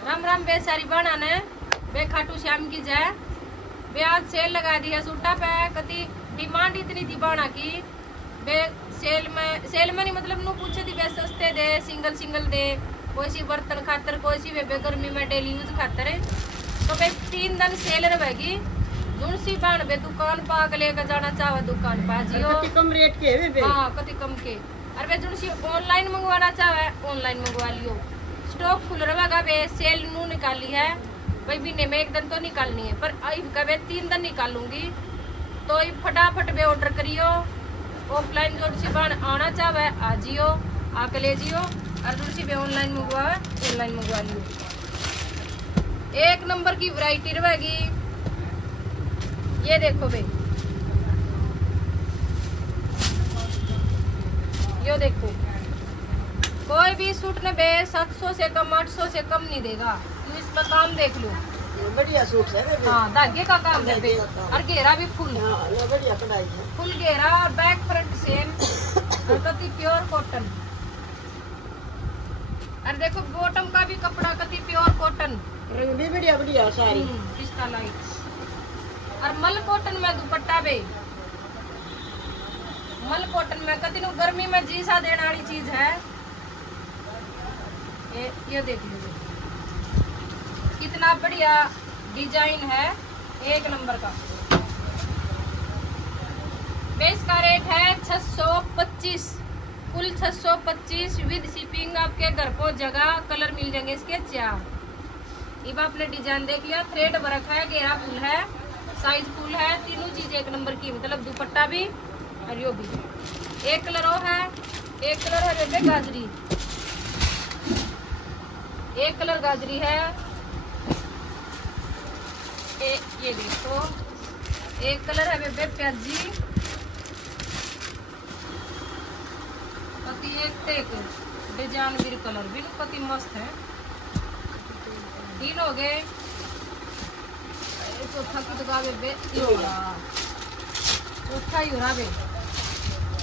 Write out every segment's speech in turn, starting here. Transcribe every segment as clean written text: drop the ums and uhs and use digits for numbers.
राम राम बे सारी बाणा ने बे खाटू श्याम की जय। बे आज सेल लगा दी है सूटा पे। कति डिमांड इतनी थी बाणा की बे सेल में नहीं मतलब नू पूछे थी बे सस्ते दे सिंगल दे कोई सी बर्तन खातर कोई सी बे गर्मी में डेली यूज खातर। तो बे 3 दिन सेल रहेगी। सी बाण बे दुकान पाक लेकर जाना चाहे दुकान पा जियो कम रेट के बे। हाँ कति कम के। और बे जुनसी ऑनलाइन मंगवाना चाहे ऑनलाइन मंगवा लियो। स्टॉक खुल रहेगा बे सेल नू निकाली है भाई महीने में 1 दिन तो निकालनी है पर कभी 3 दिन निकालूंगी तो फटाफट बे ऑर्डर करियो। ऑफलाइन जो सी बाण आना चाहे आ जियो आके ले जियो और जो सी बे ऑनलाइन मंगवा लियो। 1 नंबर की वैरायटी रहेगी। ये देखो बे यो देखो कोई भी सूट ने बे 700 से कम 800 से कम नहीं देगा। तू इसमें काम देख लो बढ़िया सूट है बे। हाँ धागे का काम है बे और घेरा भी फुल। हाँ, ये बढ़िया कढ़ाई है। फुल घेरा और बैक फ्रंट सेम और कति प्योर कॉटन। और देखो बॉटम का भी कपड़ा कति प्योर कॉटन रंग भी बढ़िया सारी। इसका लाइट और मल कॉटन में दुपट्टा बे। मल कॉटन में कति गर्मी में जीसा देने वाली चीज है। ये देख लीजिए कितना बढ़िया डिजाइन है 1 नंबर का। बेस का रेट है 625 कुल 625 विद शिपिंग। आपके घर को जगह कलर मिल जाएंगे इसके 4। अब आपने डिजाइन देख लिया। थ्रेड वर्क है घेरा फुल है साइज फुल है। तीनों चीज 1 नंबर की मतलब दुपट्टा भी और यो भी। एक कलर वो है एक कलर है बेबे गाजरी। एक कलर गाजरी है ये देखो। एक कलर है बेबे प्याजी। कति एक डिजाइन भी कलर भी कति मस्त है। 3 हो गए। चौथा की दुकान बे चौथा ही हो रहा बे।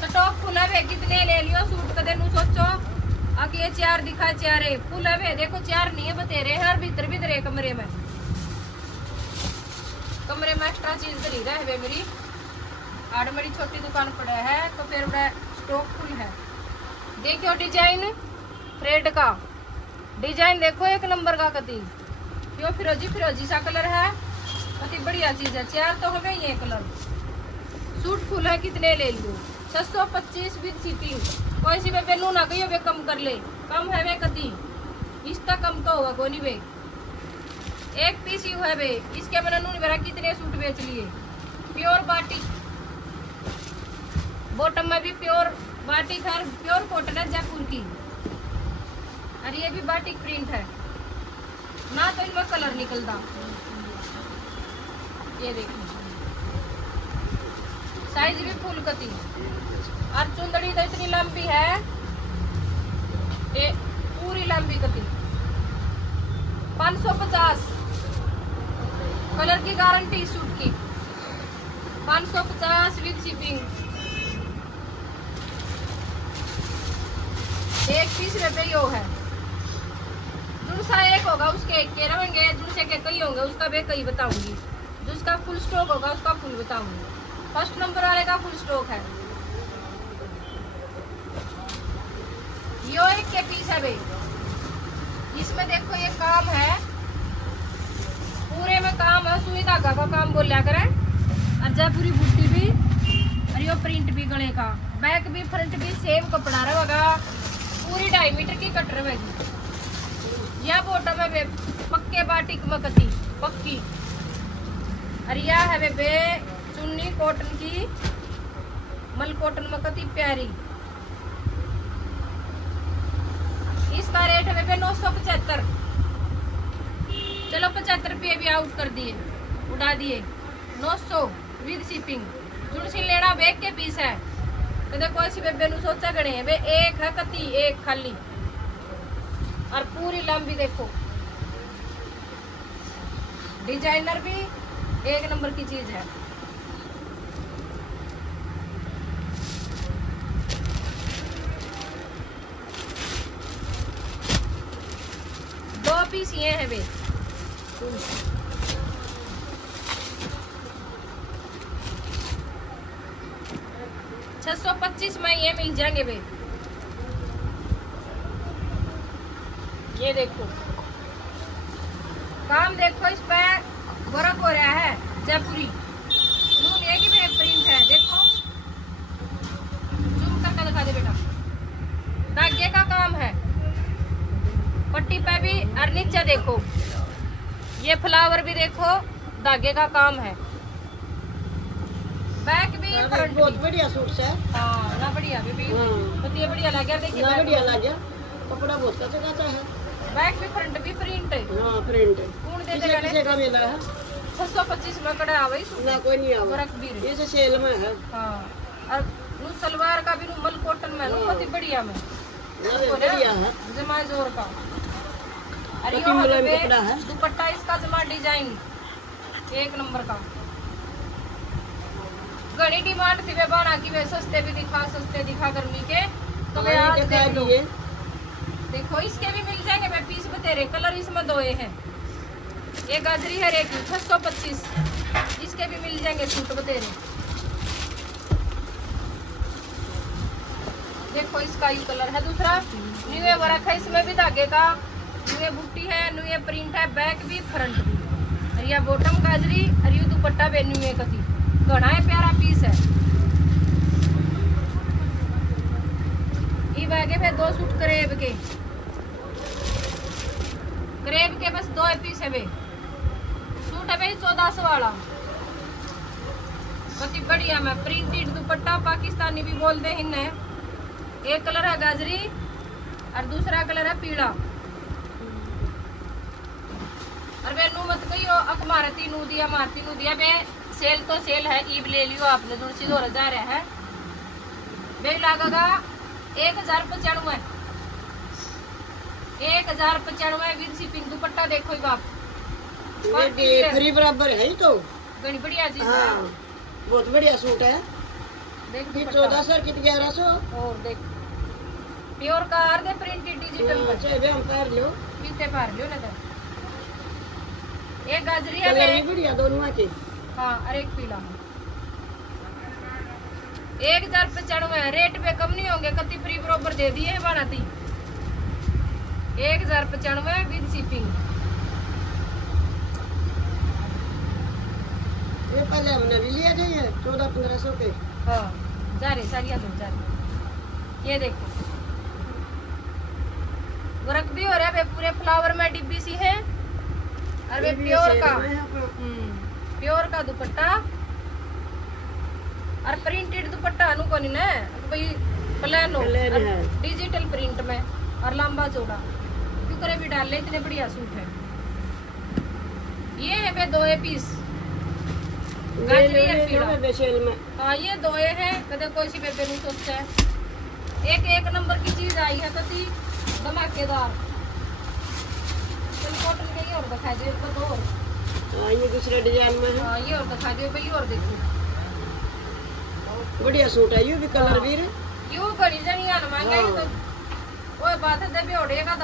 स्टॉक फुल है बे कितने ले लियो सूट कदे नू सोचो। आगे ये 4 दिखा 4 है फुल है बे। देखो 4 नहीं है बतेरे हैं और भीतर है कमरे में एक्स्ट्रा चीज तो नहीं रहा है बे मेरी। आड़ मेरी छोटी दुकान पड़ा है तो फिर स्टॉक फुल है। देखो डिजाइन थ्रेड का डिजाइन देखो 1 नंबर का कति यो फिरोजी सा कलर है। कति बढ़िया चीज है। 4 तो हमें ये कलर सूट फुल है। कितने ले लियो 625 विद शिपिंग। कोई सी बे नू ना कहियो बे कम कर ले। कम है वे कति इस तक कम तो होगा कोई नहीं बे। 1 पीस यू है बे। इसके मैंने नू मेरा कितने सूट बेच लिए। प्योर बाटिक बॉटम में भी प्योर बाटिक है। प्योर कॉटन है जयपुर की और ये भी बाटिक प्रिंट है ना तो इनमें कलर निकलता। ये देखो साइज भी फुल कती और चुंदड़ी तो इतनी लंबी है। ये पूरी लंबी कती 550 कलर की गारंटी सूट की 550 विद शिपिंग। 1 पीस रुपये यो है। जुनसा 1 होगा उसके 1 के रहेंगे। जुनसे के कई होंगे उसका भी कई बताऊंगी। जिसका फुल स्टॉक होगा उसका फुल बताऊंगी। फर्स्ट नंबर वाले का फुल स्टॉक है। यो 1 के पीस है बे। इसमें देखो ये काम है पूरे में काम है। सुई धागा का काम बोलिया करें और जयपुरी बुट्टी भी और यो प्रिंट भी गले का। बैक भी फ्रंट भी सेम कपड़ा रहेगा। पूरी 2.5 मीटर की कट रहेगी। यह बॉटम है बे पक्के बाटिक में कती पक्की। और यह है बे चुन्नी कॉटन की मल कॉटन में कती प्यारी। इसका रेट है बे 975। चलो 75 रुपये भी आउट कर दिए उड़ा दिए। 900 विद शिपिंग। जुड़सी लेना बेग के पीस है तो देखो ऐसी बेबे नु सोचा गणे है बे। 1 है कती 1 खाली और पूरी लंबी देखो। डिजाइनर भी 1 नंबर की चीज है। 2 पीस ये है वे। 625 में ये मिल जाएंगे वे। ये देखो काम देखो, इस पे वर्क हो रहा है जयपुरी नून, एक ही में प्रिंट है। देखो जूम करके दिखा दे बेटा, धागे का काम है पट्टी पे भी, और नीचे देखो ये फ्लावर भी देखो धागे का काम है। बैक भी फ्रंट बहुत भी। बढ़िया सूट है। हाँ ना बढ़िया बेबी, हाँ। तो ये बढ़िया लग गया। देखिए ना बैक बढ़िया भी। लग गया, कपड़ा बहुत अच्छा है। बैक भी फ्रंट भी प्रिंट है। हाँ प्रिंट कौन दे किसे देगा किसे का मिला है? 625 में कड़ा आवे ना कोई नहीं आवा, वर्क भी ये से सेल में है। हाँ, और नू सलवार का भी नू मल कॉटन में नू बहुत ही बढ़िया में ना वे बढ़िया है। जमा जोर का। अरे पति मुलायम कपड़ा है। दुपट्टा इसका जमा डिजाइन एक नंबर का। घनी डिमांड थी वे बाना की, वे सस्ते भी दिखा, सस्ते दिखा गर्मी के, तो वे आज देख लो। देखो इसके भी मिल जाएंगे, मैं पीस बतेरे कलर इसमें दो हैं, एक गाजरी है एक 625, इसके भी मिल जाएंगे सूट बतेरे। देखो इसका ये कलर है दूसरा, न्यू वर्क है, इसमें भी धागे का न्यू बूटी है, न्यू प्रिंट है, बैक भी फ्रंट भी, और ये बॉटम गाजरी और ये दुपट्टा भी न्यू कथी घना है प्यारा पीस है। ये बैगे पे 2 सूट करेब के बस 2 पीस है वे। सूट है भाई 1400 वाला, बहुत बढ़िया में प्रिंटेड दुपट्टा, पाकिस्तानी भी बोलते हैं। एक कलर है गाजरी और दूसरा कलर है पीला। और वे नू मत कहियो अक मारती नू दिया मारती नू दिया, वे सेल तो सेल है, ईब ले लियो आपने, जो सी 2000 है वे लागेगा 1095, 1095 विद शिपिंग। दुपट्टा देखो ही बाप, ये फ्री बराबर है ही तो बड़ी बढ़िया चीज है। हाँ, बहुत बढ़िया सूट है। देख ये दुपट्टा 1400 की 1100 और देख प्योर का आर दे प्रिंटेड डिजिटल में चाहे हम कर लो, पीते पार लियो ना। एक गाजरी है कलर भी बढ़िया दोनों के। हाँ, और एक पीला है। 1095 रेट पे कम नहीं होंगे, कति फ्री बरोबर दे दिए है बनाती। 1095 विद शिपिंग। ये पहले हमने भी लिया जाइए 1400-1500 के। हाँ जा रहे सारिया दो जा रहे। ये देखो वर्क भी हो रहा है, वे पूरे फ्लावर में डिब्बी सी है, और वे प्योर का प्योर का दुपट्टा और प्रिंटेड दुपट्टा अनु को नहीं ना भाई, प्लेन हो डिजिटल प्रिंट में और लंबा चौड़ा, क्यों करे भी डाल ले, इतने बढ़िया सूट है। ये है वे 2 पीस गाजरी और पीला। हाँ ये 2 है, कदे कोई सी बेबे नहीं सोचता है। एक नंबर की चीज आई है, कति धमाकेदार। कॉटन के और दिखा दो एक तो और। हाँ ये दूसरे डिजाइन में है। हाँ ये और दिखा दो भाई, और देखो बढ़िया सूट है, ये भी कलर भी है। यूं बड़ी जनी आन मांगे तो ओए बात है दे ओड़ेगा तो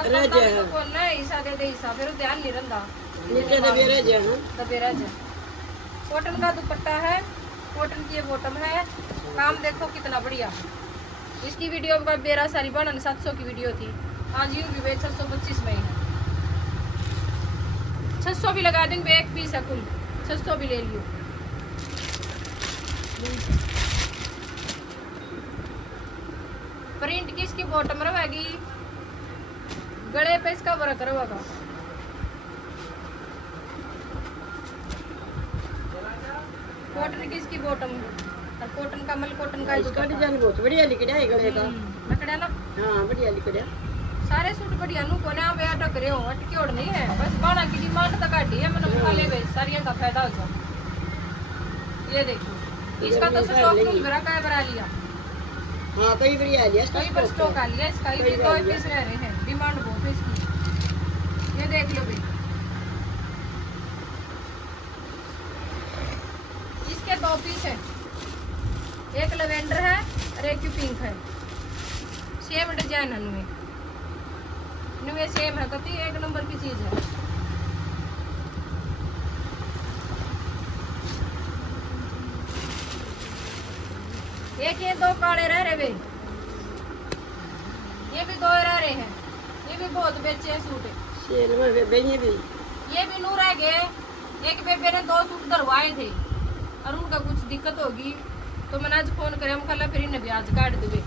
कौन ना हिस्सा दे दे हिस्सा, फिर ध्यान नहीं रहंदा नीचे दबे रह जाए। हां दबे रह जाए। कॉटन का दुपट्टा है, कॉटन की ये बॉटम है, काम देखो कितना बढ़िया। इसकी वीडियो का बेरा सारी बनन 700 की वीडियो थी, आज यूं भी 625 में है। 600 भी लगा देंगे, एक पीस है कुल 600 भी ले लियो। प्रिंट की इसकी बॉटम रहेगी, गले पे इसका वर्क रहेगा। कॉटन की इसकी बॉटम और कॉटन का मल कॉटन का इसका डिजाइन बहुत बढ़िया लिख रहा है गले का। लकड़ा ना हाँ बढ़िया लिख रहा। सारे सूट बढ़िया नु को ना वे अटक रहे हो, अटकी ओढ़ नहीं है, बस बाणा की डिमांड तक काटी है, मैंने उठा ले वे सारियां का फायदा हो जाए। ये देखो इसका तो स्टॉक फुल भरा का बना लिया। हाँ कई बढ़िया लिया, कई बार स्टॉक आ लिया इसका, ये 2 पीस रह रहे हैं, डिमांड बहुत है इसकी। ये देख लो भाई, इसके 2 पीस है, एक लेवेंडर है और एक पिंक है, सेम डिजाइन है। नुए सेम है कति एक नंबर की चीज है। एक ये दो काले रह रहे वे, ये भी दो रह रहे हैं, ये भी बहुत बेचे हैं सूट। सेल में बेबे ये भी नू रह गए। एक बेबे ने 2 सूट धरवाए थे और उनका कुछ दिक्कत होगी तो मैंने आज फोन करे, हम कल फिर इन्हें भी आज काट देवे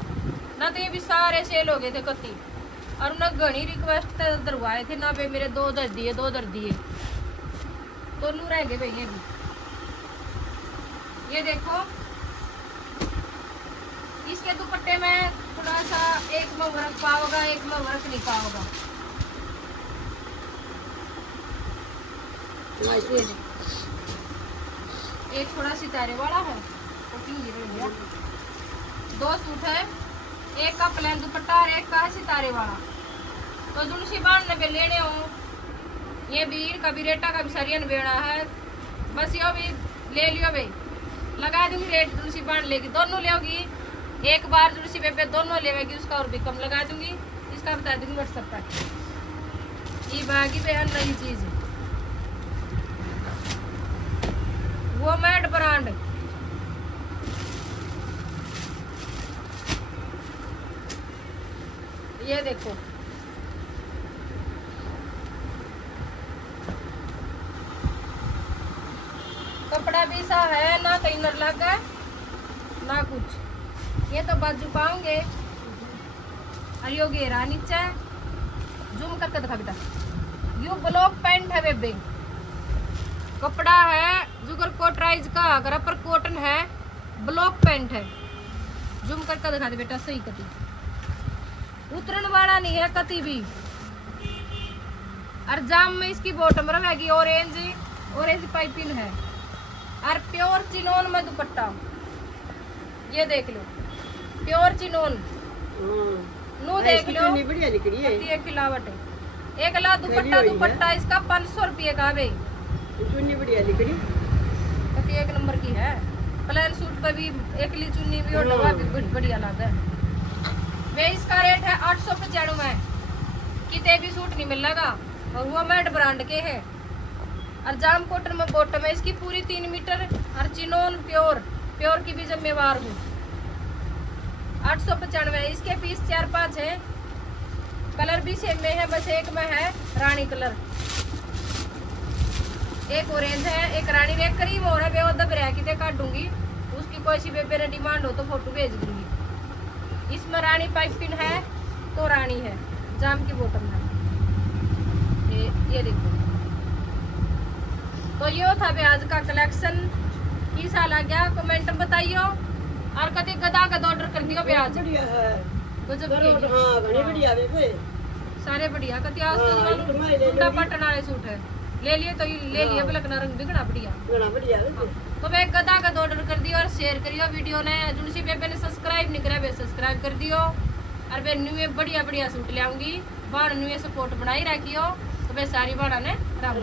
ना, तो ये भी सारे सेल हो गए थे कति और उन्हें घनी रिक्वेस्ट धरवाए थे ना बे, मेरे 2 धर दिए तो नू रह गए भाई। ये भी ये देखो, इसके दुपट्टे में थोड़ा सा एक में वर्क पाओगा, एक में वर्क नहीं पाओगा। एक थोड़ा सितारे वाला है, 2 सूट है, एक का प्लेन दुपट्टा और एक का है सितारे वाला। तो जुनसी बांधने पे लेने हो, ये बीर का भी रेटा का भी सरियन बेड़ा है, बस यो भी ले लियो भाई, लगा दूंगी रेट। जुनसी बांध लेगी दोनों लेगी, एक बार जुनसी पे दोनों लेगी, उसका और भी कम लगा दूंगी, इसका बता दूंगी व्हाट्सएप पर। ये बाकी पे नई चीज है, वो मैट ब्रांड ये देखो, कपड़ा भी सा है ना, कहीं नर लगा ना कुछ। ये तो बाजू पाओगे और यो घेरा नीचे, जूम करके दिखा बेटा, यू ब्लॉक पैंट है बेबे, कपड़ा है जुगर कोटराइज का, अगर अपर कॉटन है, ब्लॉक पैंट है। जूम करके दिखा दे बेटा सही, कति उतरन वाला नहीं है कति भी। और जाम में इसकी बॉटम रहेगी ऑरेंज पाइपिंग है और प्योर चिनोन में दुपट्टा, ये देख लो प्योर चिनोन, नू देख लो बढ़िया दिख रही है। ये खिलावट है, 1 लाख दुपट्टा इसका 500 रुपये का भाई, चुन्नी बढ़िया दिख रही, कति एक नंबर की है। प्लेन सूट पर भी एकली चुन्नी भी और डब्बा भी बढ़िया लगा है। वे इसका रेट है 895, कितने भी सूट नहीं मिलेगा और वो मैट ब्रांड के है और जाम कॉटन में बॉटम है, इसकी पूरी 3 मीटर और चिनोन प्योर की भी जिम्मेवार हूँ। 895, इसके पीस 4-5 है, कलर भी सेम में है, बस एक में है रानी कलर, एक ऑरेंज है, एक रानी, एक क्रीम और है। वो दब रहा कितने काट दूंगी, उसकी कोई सी बेबे डिमांड हो तो फोटो भेज दूंगी। इसमें रानी पाइपिंग है तो रानी है, जाम की बॉटम है, ये देखो। तो ये था आज का कलेक्शन, कैसा लग गया कमेंट में बताइयो और कभी गदा ऑर्डर कर दियो ब्याज बढ़िया है, गजब हां घनी बढ़िया बेबे, सारे बढ़िया। कति आज तो टूटा पटन वाले सूट है, ले लिए तो ले लिए, बलकना रंग दिखना बढ़िया बेबे। तो मैं गदा का ऑर्डर कर दियो और शेयर करियो वीडियो ने। जुनसी बेबे ने सब्सक्राइब नहीं करा, सब्सक्राइब कर दियो और मैं न्यू बढ़िया सूट ले आऊंगी, बाण न्यू सपोर्ट बनाई रखियो। तो मैं सारी बाणा ने राम।